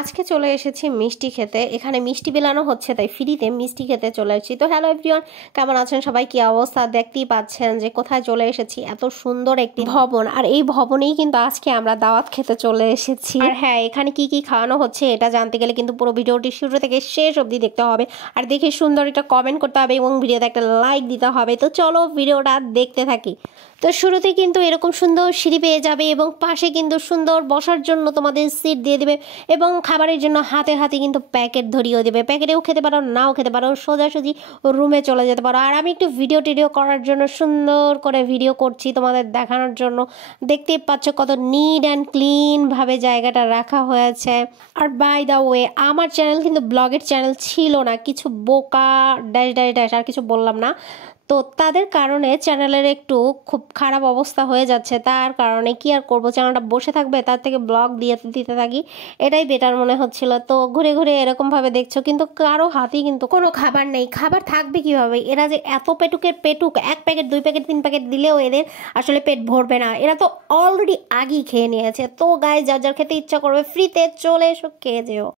আজকে চলে এসেছি মিষ্টি খেতে। এখানে মিষ্টি বিলানো হচ্ছে, তাই ফ্রিতে মিষ্টি খেতে চলে এসেছি। তো হ্যালো এভরিওয়ান, কেমন আছেন সবাই? কি অবস্থা? দেখতেই পাচ্ছেন যে কোথায় চলে এসেছি, এত সুন্দর একটি ভবন। আর এই ভবনেই কিন্তু আজকে আমরা দাওয়াত খেতে চলে এসেছি। আর হ্যাঁ, এখানে কি কি খাওয়ানো হচ্ছে এটা জানতে গেলে কিন্তু পুরো ভিডিওটি শুরু থেকে শেষ অবধি দেখতে হবে। আর দেখে সুন্দর একটা কমেন্ট করতে হবে এবং ভিডিওতে একটা লাইক দিতে হবে। তো চলো ভিডিওটা দেখতে থাকি। তো শুরুতে কিন্তু এরকম সুন্দর সিঁড়ি পেয়ে যাবে এবং পাশে কিন্তু সুন্দর বসার জন্য তোমাদের সিট দিয়ে দেবে এবং খাবারের জন্য হাতে হাতে কিন্তু প্যাকেট ধরিয়েও দেবে। প্যাকেটেও খেতে পারো, নাও খেতে পারো, সোজাসুজি রুমে চলে যেতে পারো। আর আমি একটু ভিডিও টিডিও করার জন্য সুন্দর করে ভিডিও করছি তোমাদের দেখানোর জন্য। দেখতেই পাচ্ছ কত নিট অ্যান্ড ক্লিন ভাবে জায়গাটা রাখা হয়েছে। আর বাই দ্য ওয়ে, আমার চ্যানেল কিন্তু ব্লগের চ্যানেল ছিল না, কিছু বোকা ড্যাশ ড্যাশ ড্যাশ আর কিছু বললাম না, তো তাদের কারণে চ্যানেলের একটু খুব খারাপ অবস্থা হয়ে যাচ্ছে। তার কারণে কি আর করবো, চ্যানেলটা বসে থাকবে তার থেকে ব্লগ দিতে থাকি, এটাই বেটার মনে হচ্ছিল। তো ঘুরে ঘুরে এরকম ভাবে দেখছো, কিন্তু কারো হাতেই কিন্তু কোনো খাবার নেই। খাবার থাকবে কিভাবে? এরা যে এত পেটুকের পেটুক, 1 প্যাকেট 2 প্যাকেট 3 প্যাকেট দিলেও এদের আসলে পেট ভরবে না। এরা তো অলরেডি আগেই খেয়ে নিয়েছে। তো গায়ে যার যার খেতে ইচ্ছা করবে ফ্রিতে চলে এসো, খেয়ে যেও।